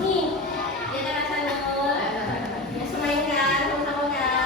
Nih, dia kan asal nol. Biasa main kan, sama kan?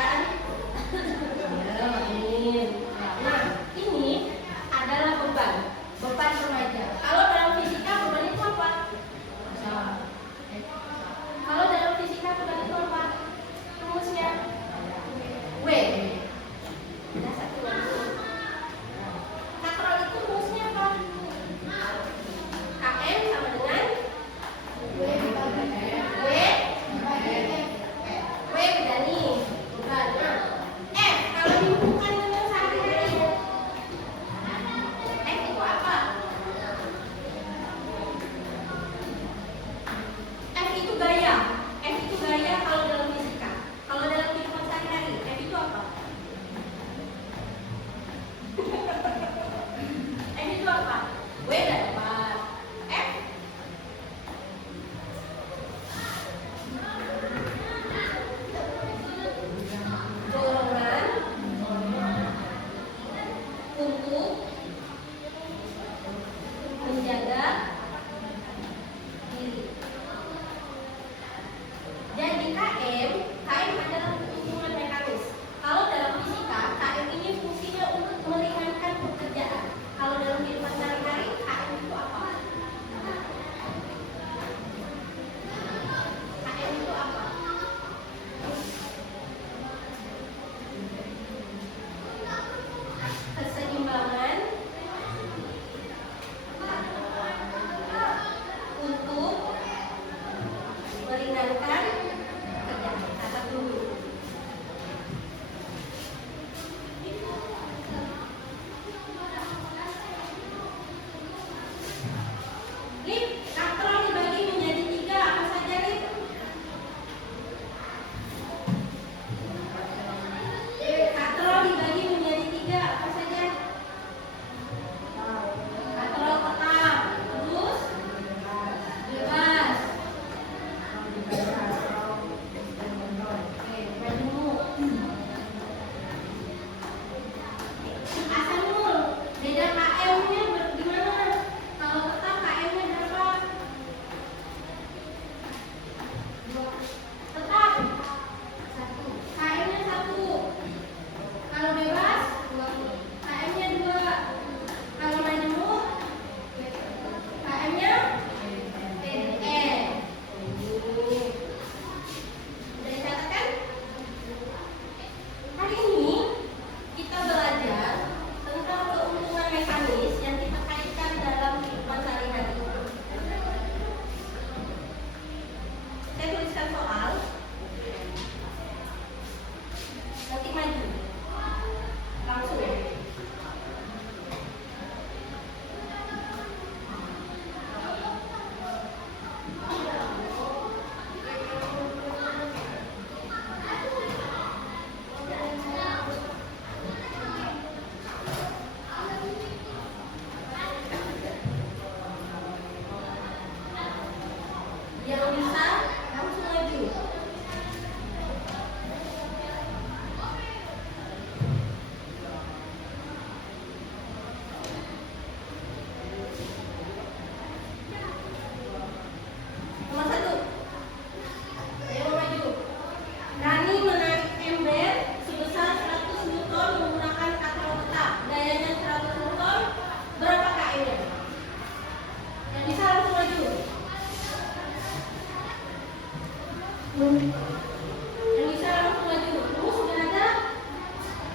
Yang bisa langsung maju. Terus sudah ada.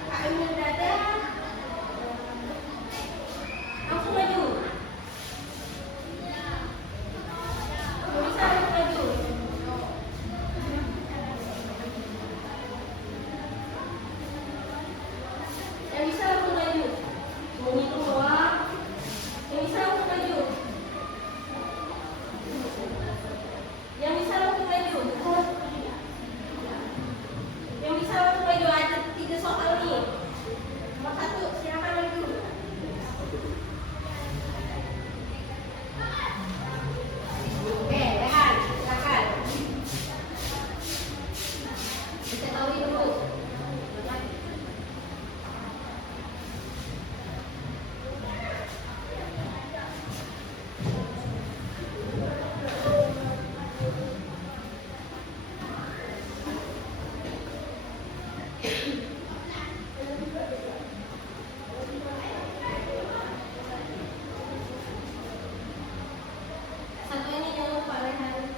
KM-nya sudah ada. Langsung maju. Yang bisa langsung maju. Yang bisa langsung maju. Bunyi keluar. Yang bisa langsung maju. Yang bisa langsung maju. Yang bisa langsung maju, ada 3 soal nih. Nomor 1, silakan maju. Oke, Rehan, silakan. Diketahui dulu. Satu ini jangan lupa, Rehan.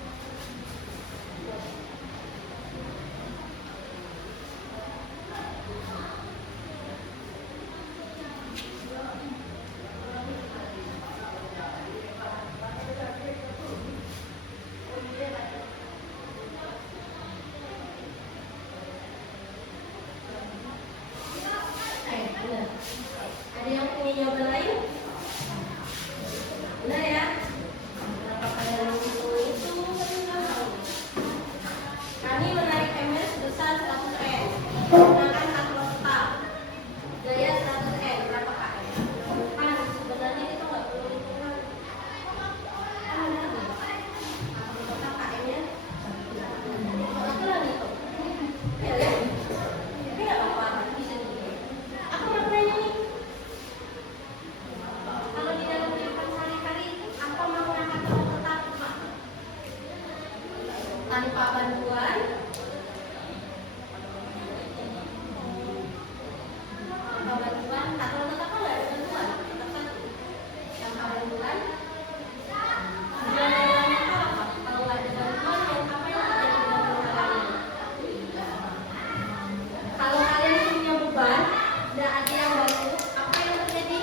Benar. Ada yang punya jawaban lain? Benar ya? Apakah dalam buku itu kami menarik MR sebesar 100 M menggunakan katalog tetap daya 100 M berapa KM? Kan sebenarnya itu nggak perlu hitungan. Kan ada total KM-nya aku lagi itu ya ya tapi nggak apa-apa bisa juga. Aku mau nanya nih, kalau di dalam kehidupan sehari-hari apa menggunakan katalog tetap tanpa bantuan? Tanpa bantuan, katalog tetap kan nggak ada bantuan, tetap satu. Tanpa bantuan, gimana apa? Kalau nggak ada bantuan, yang apa yang terjadi dengan kalian? Kalau kalian punya beban, nggak ada yang bantu, apa yang terjadi?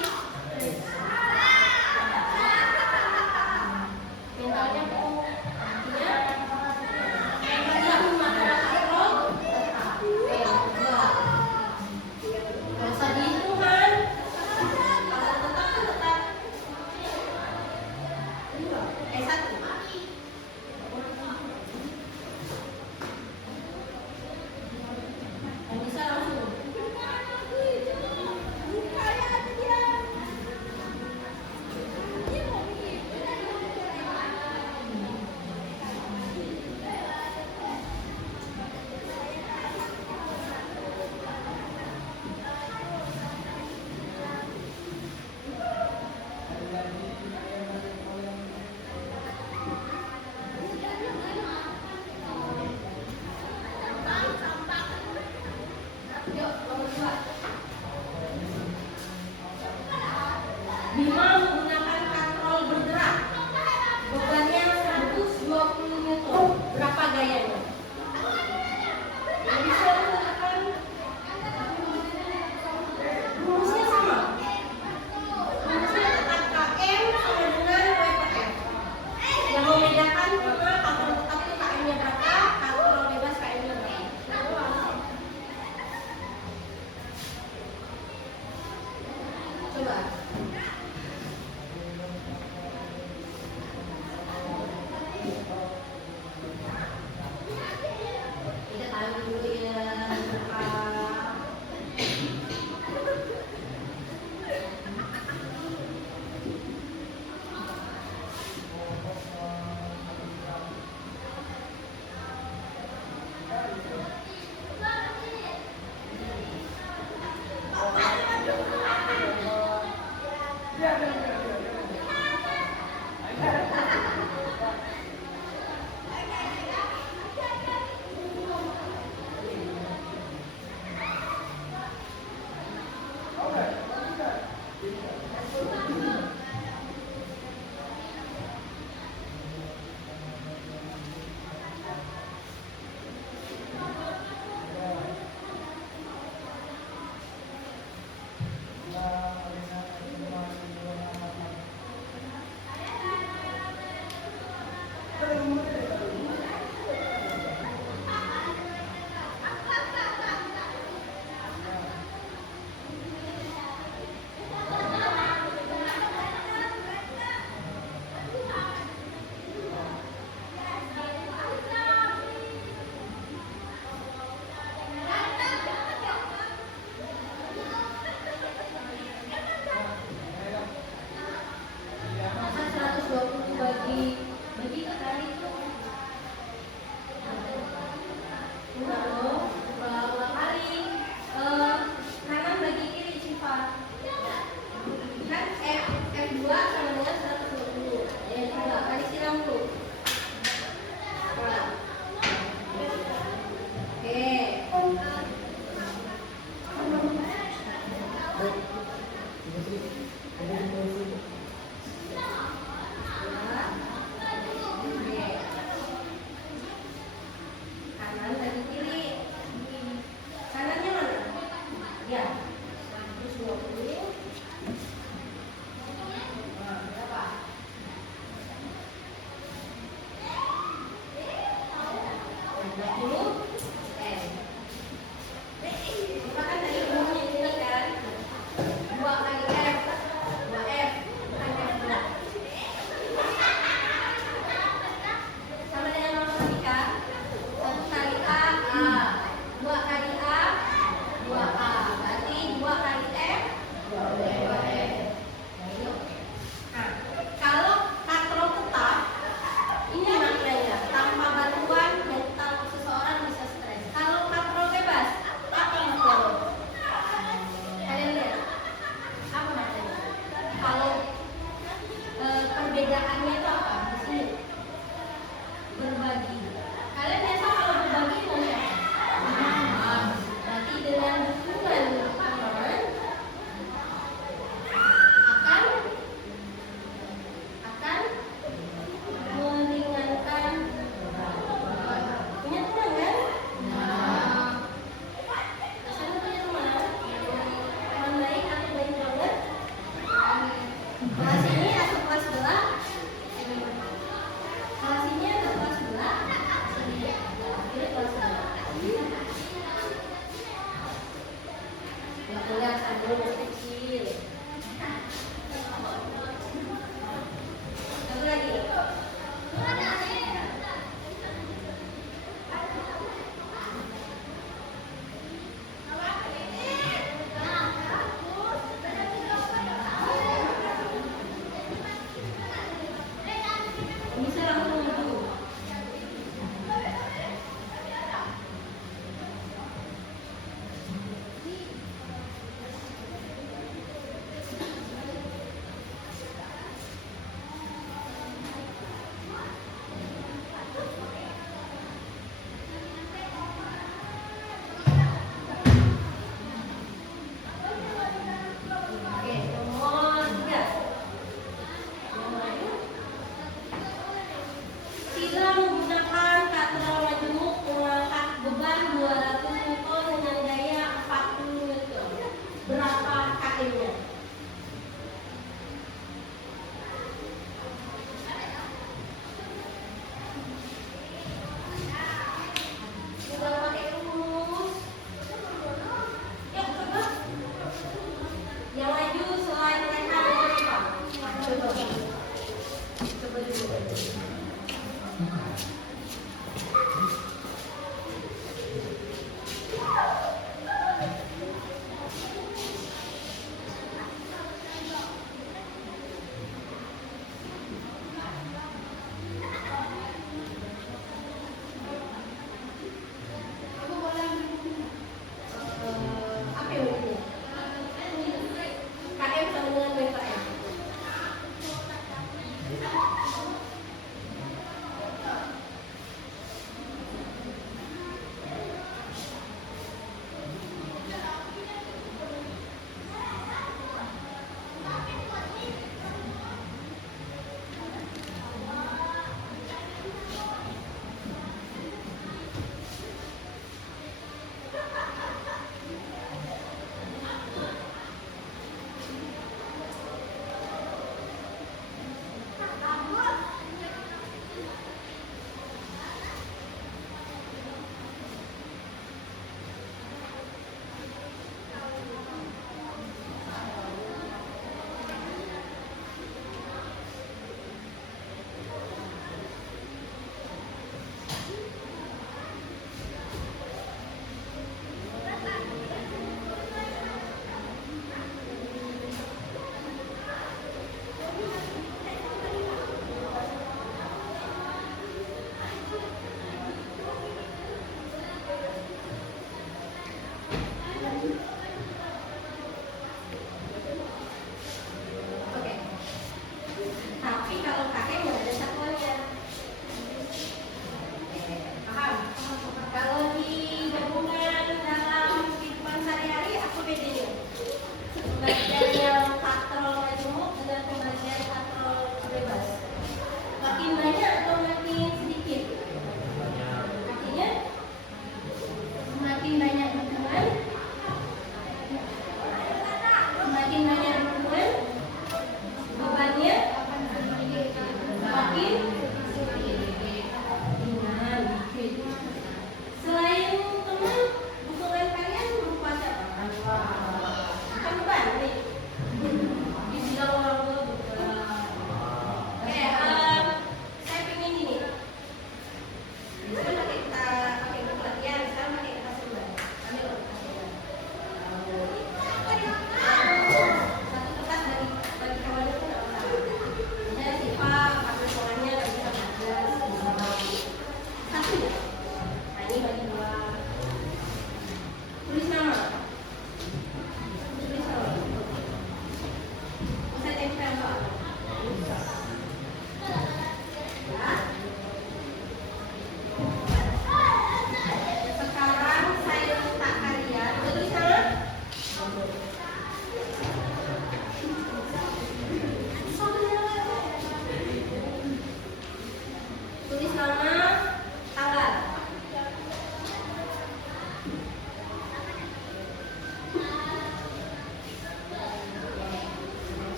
Mentalnya penuh. Artinya nggak menggunakan katalog tetap. Enggak. Nggak usah dihitung kan? Katalog tetap kan tetap. Satu. Yang bisa langsung. Yuk, nomor 2. Bima menggunakan katrol bergerak. Bebannya 120 Newton. Berapa gayanya? Yang bisa lakukan rumusnya sama. Rumusnya tetap KM sama dengan W per F. Yang membedakan cuma katrol tetap itu KM-nya berapa, katrol bebas KM-nya berapa.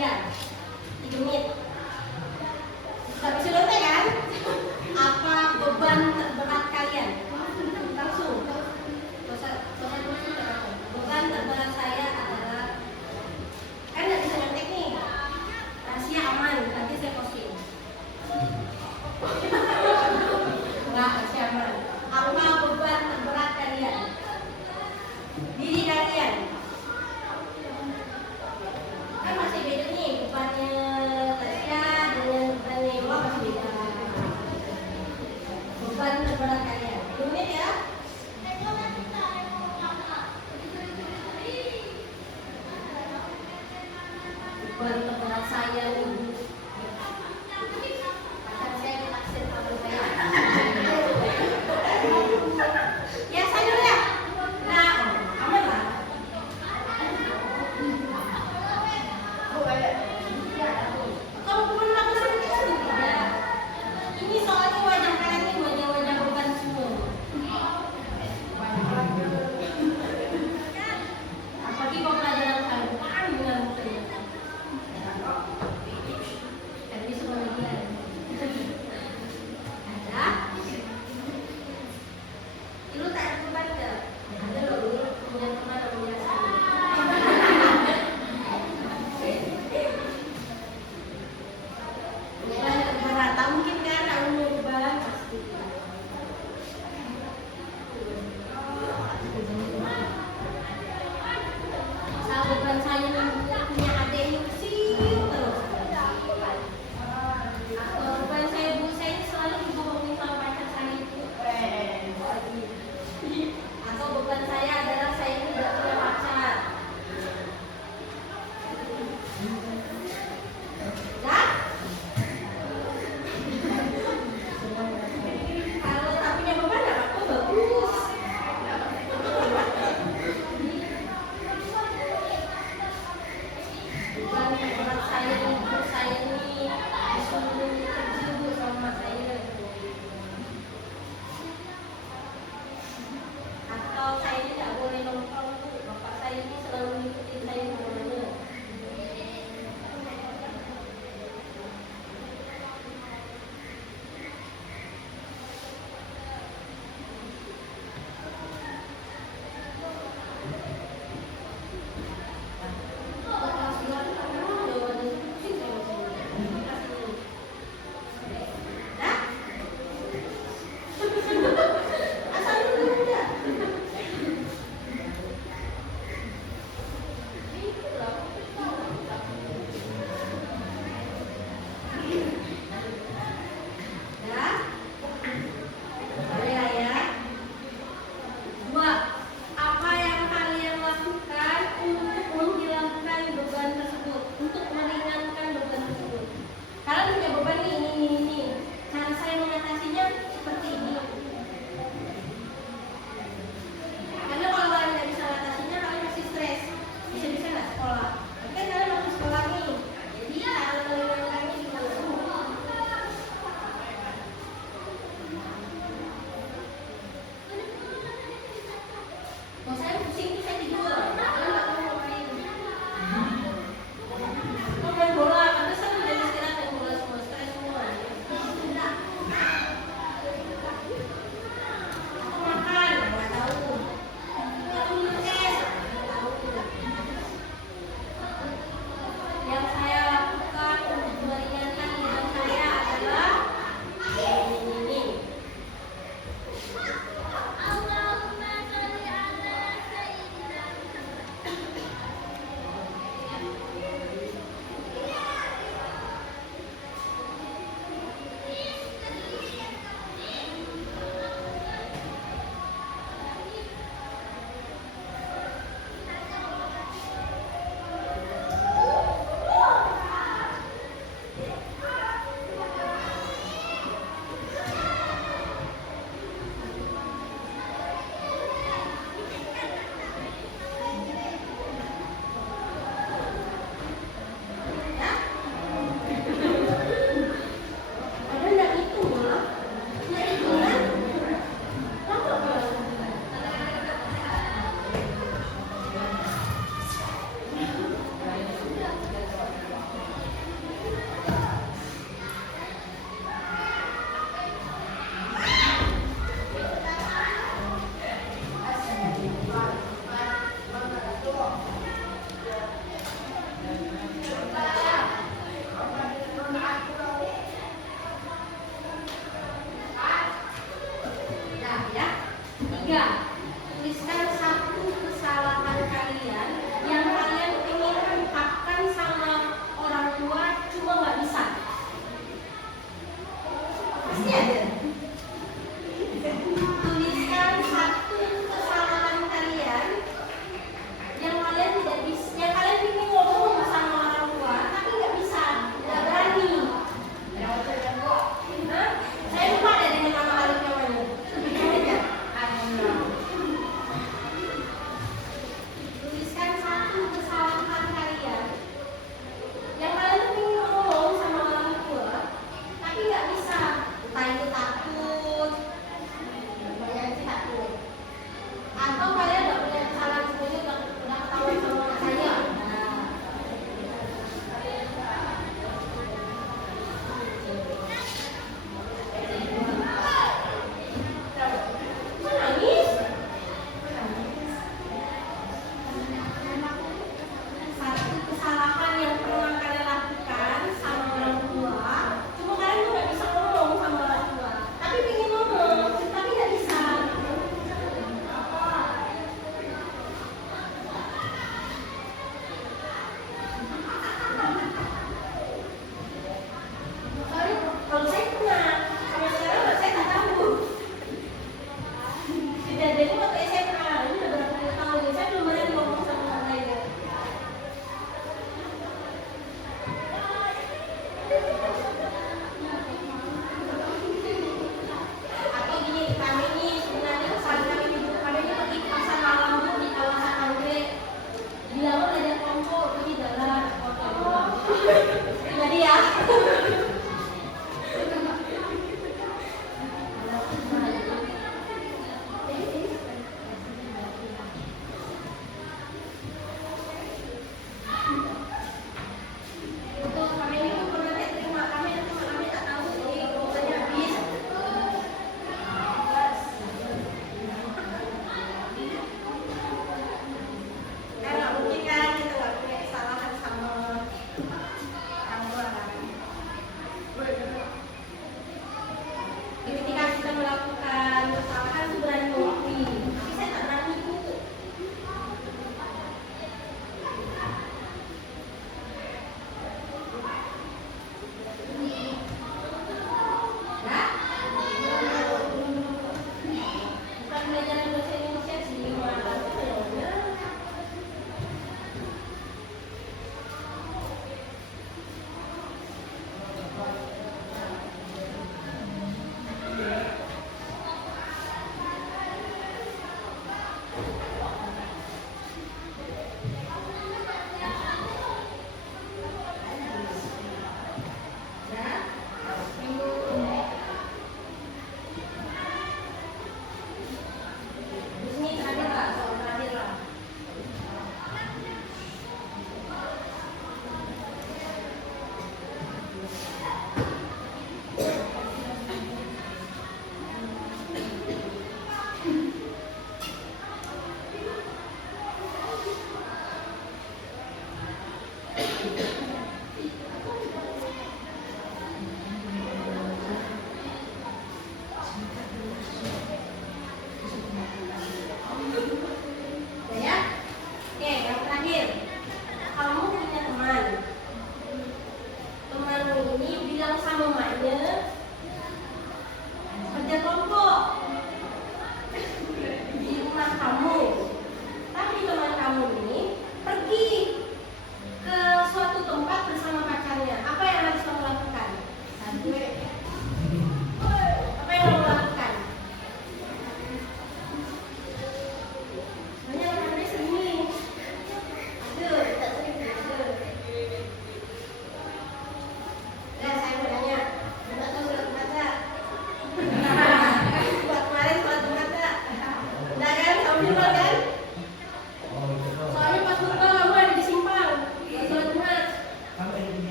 kalian. 3 menit. Tapi sudah teh kan? Apa beban terberat kalian? Langsung. Beban terberat saya adalah kan nggak bisa nyontek nih. Rahasia aman, nanti saya posting. Nggak, rahasia aman. Apa beban terberat kalian? Diri kalian. Kan masih beda nih bebannya Tasya dengan bebannya Iwa masih beda. Beban terberat kalian. 2 menit ya. Beban terberat saya nih. Akan saya ditaksir pada saya. Ya saya dulu ya. Nah, aman lah. Kalau bukan aku sendiri tidak. Ini soalnya wajah kalian ini wajah-wajah beban semua. Apalagi kalau pelajaran kehidupan dengan mungkin. Tapi semua lagi ada. Dulu tak ada beban ke? Ada loh dulu punya teman namanya beban terberat, tak mungkin kan aku mau beban pasti. Saya beban saya punya adik yang kecil terus. Atau beban saya bu saya selalu dibohongin sama pacar saya itu. Atau beban saya adalah saya tidak punya pacar. Ya? Kalau tak punya beban ya aku bagus. Beban berat saya ini disuruh kerja bu sama saya. Atau saya tidak boleh nongkrong bu. Bapak saya ini selalu ngikutin saya kemana-mana.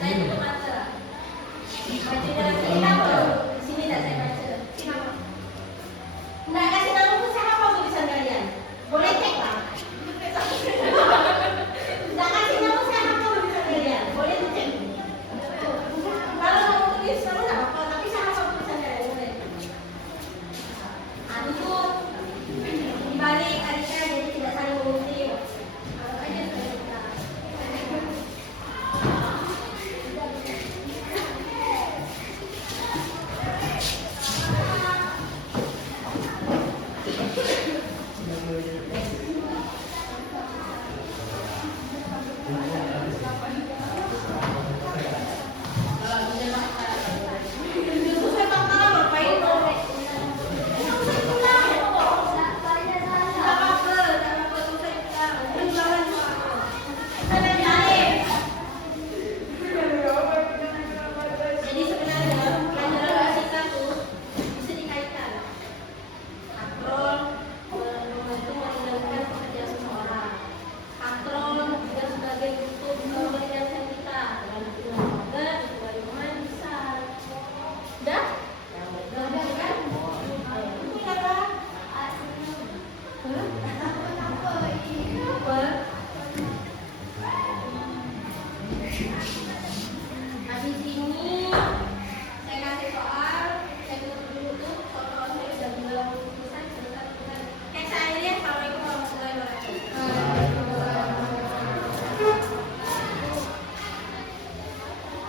Saya